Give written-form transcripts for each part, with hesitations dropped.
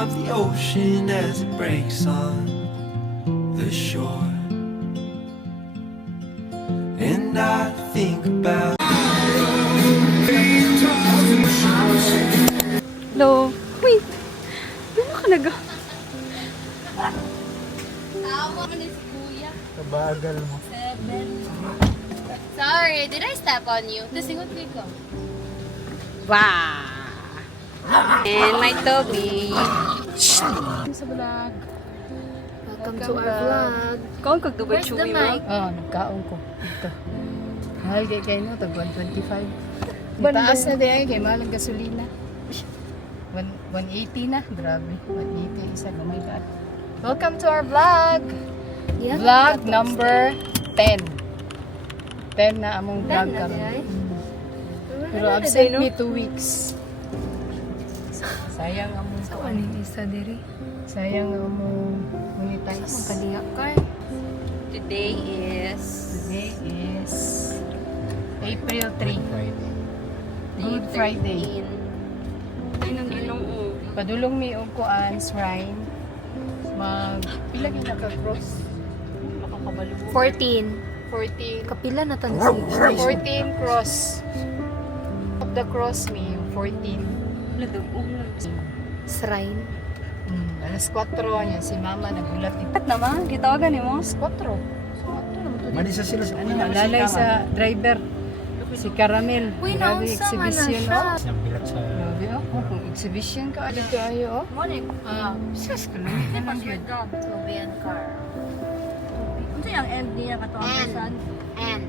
of the ocean as it breaks on the shore. And I think about Hello. Wait. Ano ka naga? Tawa mo ni si Kuya. Kabagal mo. 7. Sorry, did I step on you? Tasingot ko. Wow. And my Toby. Sa vlog. Welcome to our vlog. Kaon kag Dubai Where's the chewy mic? mo? Nagkaon ko. Ito. Mahal kayo no, tag 125. Banda. Taas na din kay mahal ang gasolina. 180 na. Grabe. 180 isa. Oh my God. Welcome to our vlog. Yeah. Vlog number 10. 10 na among vlog na, karon. right? Pero absent me 2 weeks. Sayang among Ano yung isa diri? Sayang among monetize. Kaliya ka. Today is Today is April 3. Good Friday. Ay nang ginoo. Padulong mi og kuan shrine. Mag pila gyud naka-cross? Nakakabalo. 14. 14. Kapila na tan 14 cross. Of the cross mi yung 14. Ladugong lang. Shrine. Alas 4 niya si mama nagulat ni At naman, gitawagan ni mo. alas 4. Manisa sila sa Ano, lalay sa driver. Si Caramel. Uy, Grabe, nausa man na exhibition, siya. oh. Nabilat sa... Grabe, oh. Kung exhibition ka, alit kayo, oh. Morning. Sus, kalamit naman yun. Toby and Car. Ano yung end niya katawag And. And.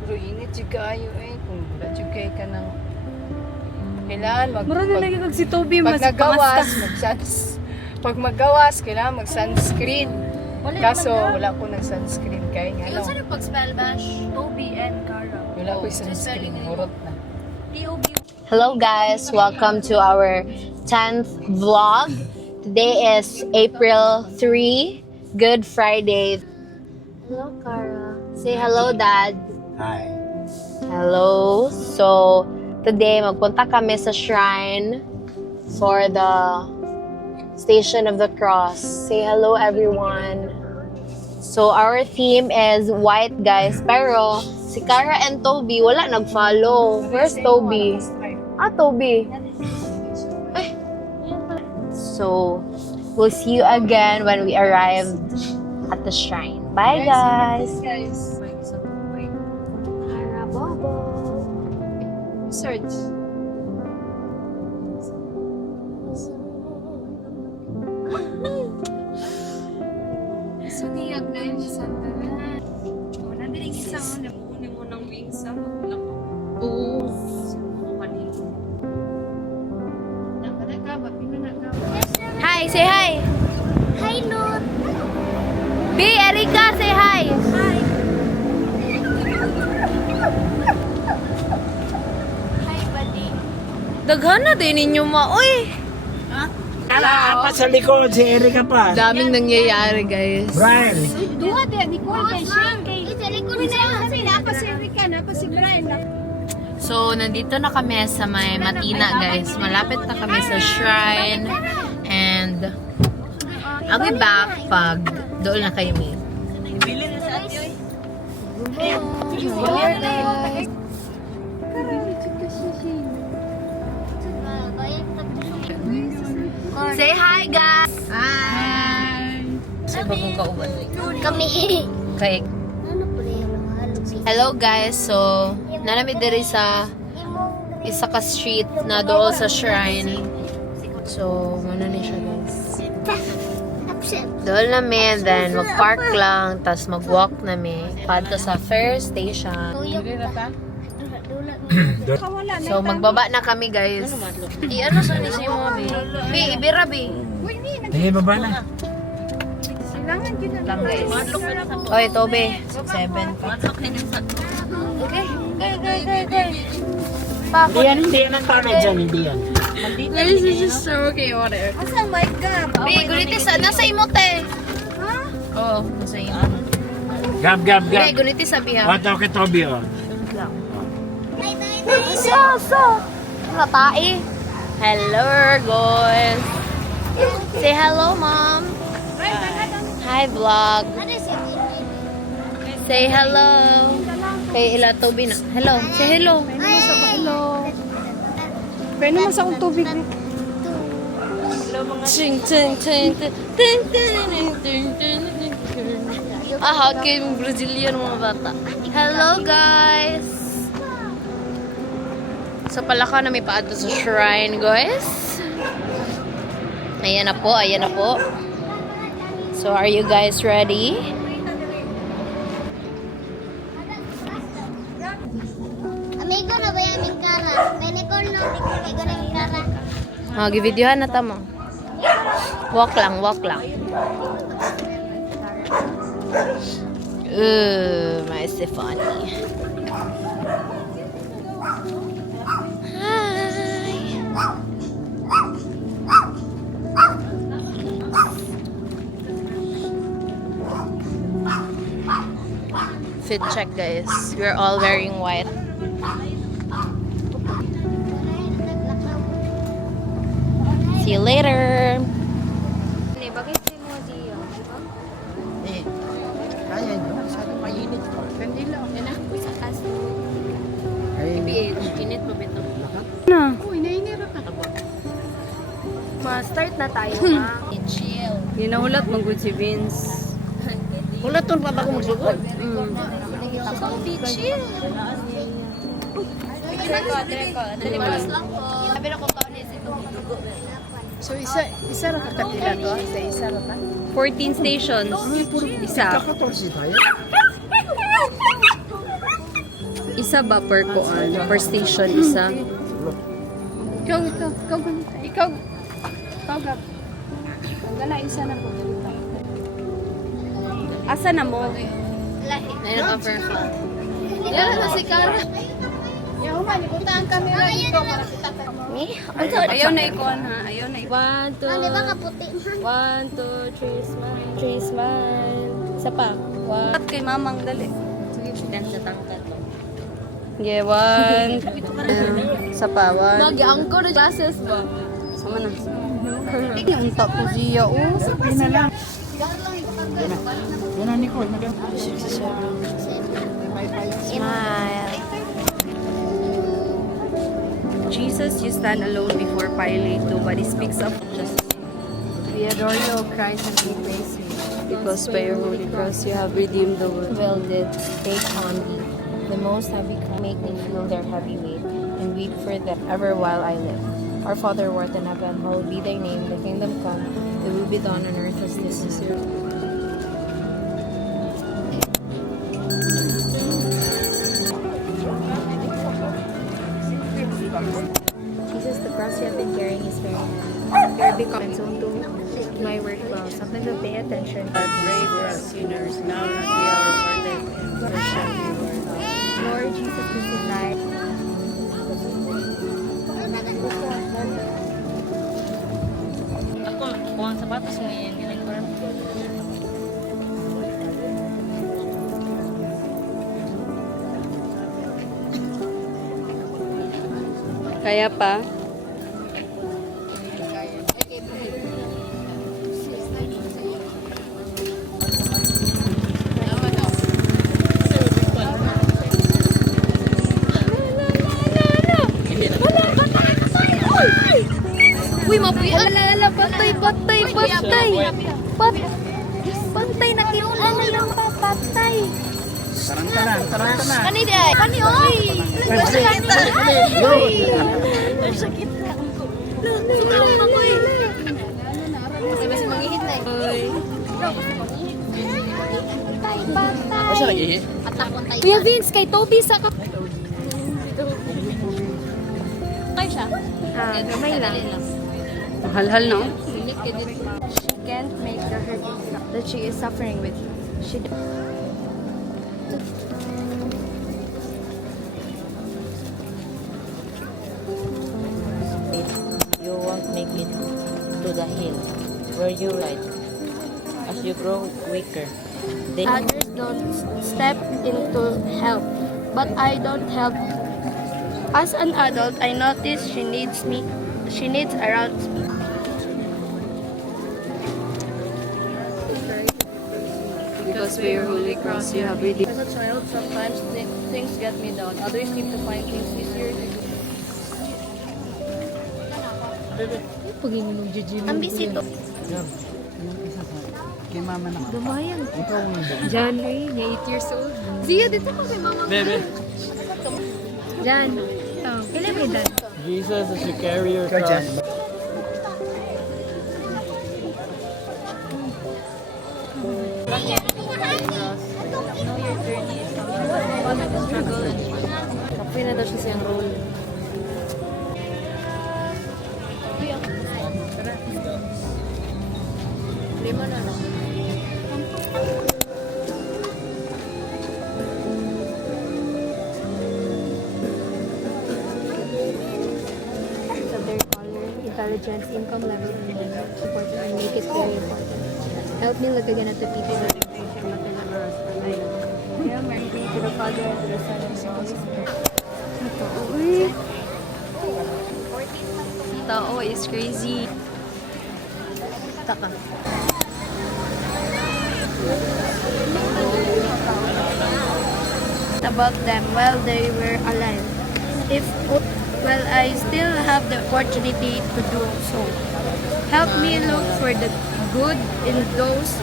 Pero init yung kayo, eh. Kung wala yung kayo ka ng... Kailangan Mura na lagi kag si Toby pag mas nagawas, pag magawas, kailangan mag-sunscreen. Kaso, wala ko ng-sunscreen kaya nga, Ikaw no? saan yung pag-spell bash? Toby and Cara. Wala ko yung sunscreen, murot na. T-O-B. Hello guys, welcome to our 10th vlog. Today is April 3, Good Friday. Hello Cara. Say hello Dad. Hi. Hello. So, today magpunta kami sa shrine for the Station of the Cross. Say hello everyone. So, our theme is white guys, pero si Cara and Toby wala nag-follow. Where's Toby? Toby. Ay. So, we'll see you again when we arrive at the shrine. Bye guys. Cara Bobo. Search. Suniyag na yung Santa na. Wala din yung isa mo, napukunin mo ng wings sa magulak ko. Oo. Hi, say hi. Hi, Lord. B, Erika, say hi. Hi. Hi, buddy. Daghana din ninyo maoy. Apat sa likod, si Erika pa. Daming nangyayari, guys. Brian. Duha din, Nicole kay Shane kay... Sa likod na. Napa si Erika, napa si Brian. So, nandito na kami sa may Matina, guys. Malapit na kami sa shrine. And, I'll be back pag doon na kayo meet. Bili na sa atyoy. Say hi, guys! Hi! Sa bagong kauban. Kami. Kay Hello, guys. So, nanami diri sa isa ka street na doon sa shrine. So, ano ni siya, guys? Doon namin, then mag-park lang, tapos mag-walk namin. Padto sa fair station. Dili na ta? So, magbaba na kami, guys. Di, ano sa ni si mo, Bi? Bi, ibira, Bi. Sige, baba na. Lang guys. Oy, Tobe. 7 pa. Okay, okay. Hindi yan, hindi yan ang tanay dyan, hindi yan. This is just so chaotic. Asa my God? Bi, gunitis, nasa imote. Oo, nasa iyo. Gab, gab, Bi, gab. gunitis sabi ha. O, ito kay Toby, o. Isa. Natai. Hello, guys. Say hello, Mom. Hi, vlog. Say hello. Kay ila Toby na. Hello. Say hello. Hello. Pwede naman sa akong tubig. Ting, ting, ting, ting, ting, ting, ting, ting, ting. Ah, okay, yung Brazilian mga bata. Hello, guys. So, pala ka na may paadto sa shrine, guys. Ayan na po, ayan na po. So, are you guys ready? Amigo na ba yung aming kara? Unicorn no? Amigo na yung kara. Oh, givideohan na tamo. Walk lang, walk lang. My Stephanie. Hi. Fit check, guys. We're all wearing white. See you later. Bakit si mo siya? Eh, kaya nyo. Masyadong mainit pa. Hindi lang. Yan na, sa taas mo. Ay, Init mo bito. Na. Uy, nainira ka. Ma-start na tayo, ma. Chill. Ginahulat mong good si Vince. ulat to pa ba kung magsugod? Be chill. Relax lang po. Sabi na ko kaon is ito. So, isa ra ka katila to? Isa ra ka? 14 stations. Isa. Kaka-14 tayo. Isa ba per koan? Per station, isa. Ikaw, gab. Ang gala, isa na po. Asa na mo? Ay, naka-perfect. Yan na si Cara. Yung humani, punta ang camera dito para kita ka mo. Ayaw na ikuan ha. Ayaw na ikuan. 1, 2, Ano ba kaputi? 1, 2, 3, smile. 3, smile. Isa pa. 1. At kay mamang dali. Sige, pitan sa tangkat to. Yeah, 1. Isa pa, 1. Lagi, ang ko na glasses ba? Sama na. Unta po siya, oh. Sabi na lang. Yan na, Nicole. Smile. Jesus, you stand alone before Pilate. Nobody speaks of justice. We adore you, O Christ, and we praise you. Because by your holy cross you have redeemed the world. Will did take on thee. The most heavy crown, make me feel their heavy weight, and weep for them ever while I live. Our Father who art in heaven, hallowed be thy name, the kingdom come, thy will be done on earth as it is in heaven. Jesus, the cross you have been carrying is very heavy. Fear becomes so to my work well. Sometimes I pay attention. God pray for us sinners, now and at the hour of our death. Lord Jesus crucified. Ako, kung ang sapatos mo yan, uniform. Kaya pa? Uy, mapuy. Alala, patay. Patay na kinulang na lang patay. Tarang-tarang. Kani day? Kani, oy. Sakit na. Sakit na. Tulong mo, oy. Mas manghihit na. Patay. Atakon tayo. Kuya Vince, kay Toby sa kap... Kaya siya? Gamay lang. Hal-hal, no? She can't make the hurt that she is suffering with. She You won't make it to the hill where you ride. As you grow weaker, they Others don't step into help, but I don't help. As an adult, I notice she needs around me. this way, your holy cross you have redeemed. As a child, sometimes things get me down. Others seem to find things easier. Ang bisito. Kay mama na. Dumayan. Ikaw ang Jan, niya 8 years old. Zia, dito ka kay mama. Bebe. Jan. Oh, kailan may Dan? Jesus as you carry your cross. Kapoy na daw siya siyang roll. Lima na no? So their color, intelligence, income level, and gender. Important and make it very important. Help me look again at the people that are patient, not in the gross. Yeah, Mary, to the Father, and to the Son, and to the Holy Spirit. Tao is crazy. Taka. About them while they were alive. Well, I still have the opportunity to do so. Help me look for the good in those.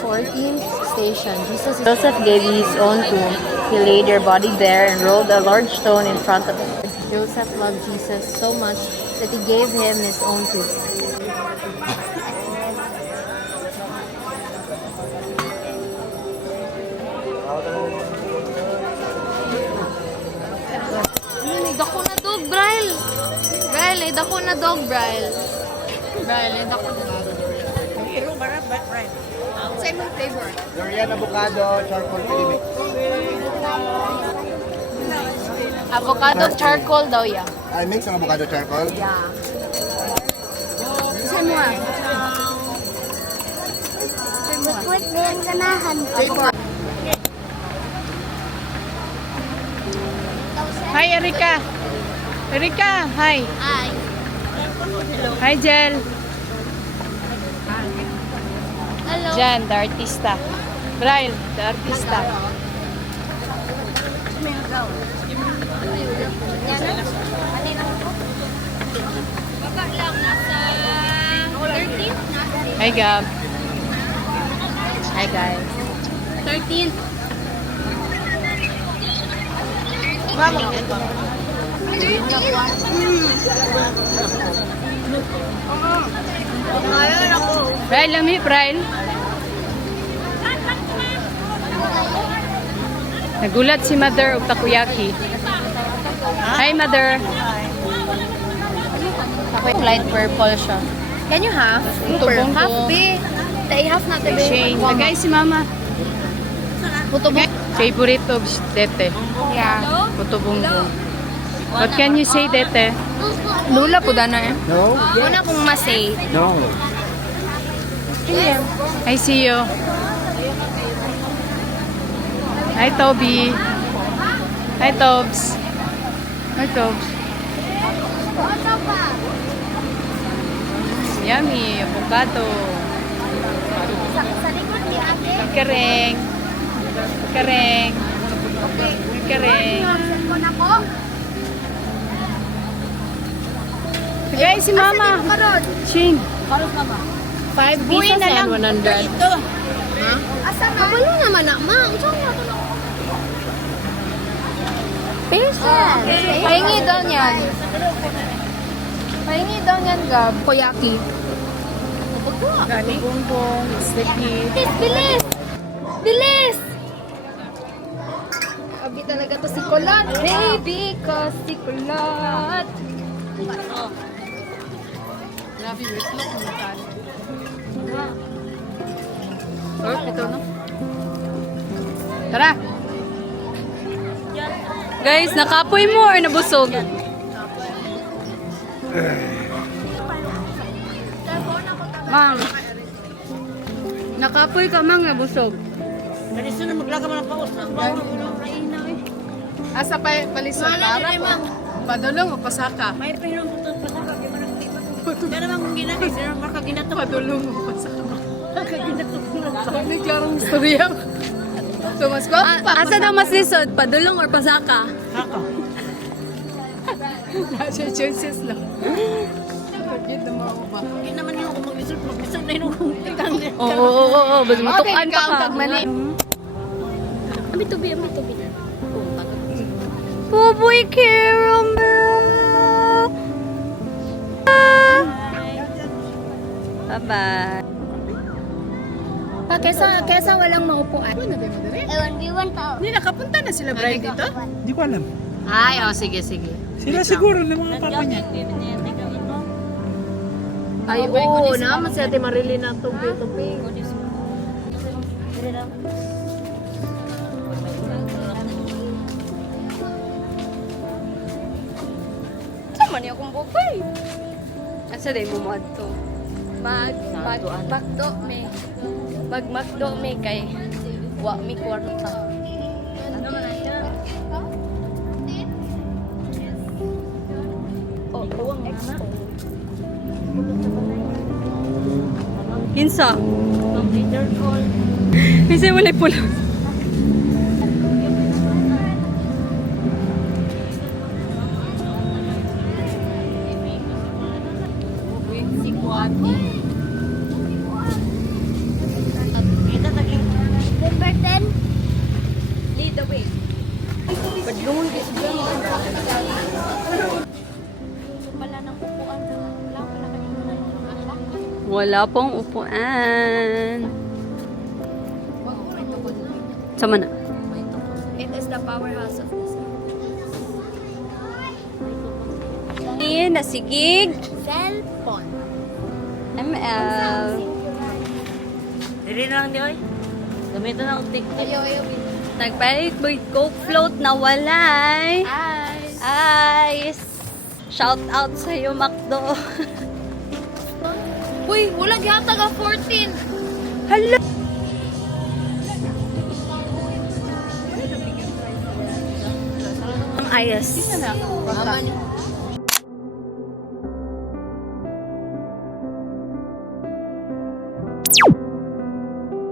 14th station. Joseph gave his own tomb. He laid their body there and rolled a large stone in front of it. Joseph loved Jesus so much that he gave him his own tomb. Dako na dog, Braille. Braille, dako na dog, Braille. Braille, dako na dog. Same my favorite. Durian avocado, charcoal filament. Avocado charcoal daw ya. I mix ang avocado charcoal. Yeah. Saan mo ah? Quick din ganahan. Hi, Erika. Erika, hi. Hi. Hi, Jel. Hello. Jan, the artista. Brian, the artista. Baba lang, nasa 13? Hi, Gab. Hi guys. 13. Brian, lami, Brian. Nagulat si Mother og takoyaki. Hi, Mother. Light purple siya. Can you have? Tubong Half ko. be. Tay half na te be. Shane. Tagay si Mama. Putubong. Favorite of Dete. Yeah. Putubongbong. What can you say, Dete? Lula po na eh. No? Una kong masay. No. I see you. Hi, Toby. Hi, Tobs. Hi, Tobs. Yummy. Avocado. Sa likod ni ate. Kereng. Kereng. Kereng. Cellphone ako. Tagay si Mama. Ching. 5 pieces and 100. Asa na? Kabalo naman na, ma. Patience. Pahingi daw niyan. Pahingi daw niyan, Gab. Koyaki. Bongbong. Sticky. Bilis, bilis! Bilis! Abi talaga to si Kulat. Baby ko si Kulat. Grabe, wait look mo na. Oh, ito no? Tara! Guys, nakapoy mo or nabusog? Mang, nakapoy ka mang nabusog. Asa pa palisod para? Padulong o pasaka? May pinong pasaka. Gimana nang pasaka? Gimana nang ginagawa? Gimana nang makaginato? Padulong o pasaka. May klarong istorya. So, mas guwapo pa. Asa daw mas lisod? Padulong or pasaka? Nasa choices lang. Pagkita na mga uba. Hindi naman yun ako mag-isip na yun ako. Oo. Basta matukan pa ka. Ami tubi. Buboy caramel! Bye-bye. Kesa walang maupuan. Hindi, nakapunta na sila bride dito? Hindi ko alam. Ay, sige. Sila siguro ng mga papa niya. Ay, oo naman si Ate Marilyn na tupi-tupi. Sama niya akong buboy. Asa day mo mo adto? Magmakdo me kay wa mi kwarta. Kinsa? Kinsa wala pula. Number 10. Lead the way. Wala pong upuan. Sama na. It is the powerhouse of this. Nasigig. Cellphone. ML. Dili na lang di oy. Gamitin na ang TikTok. Ayaw. Nagpalit mo Coke float na walay. Ice. Shout out sa iyo, Macdo. Uy, wala gyata ka 14. Hello. Ang ayos.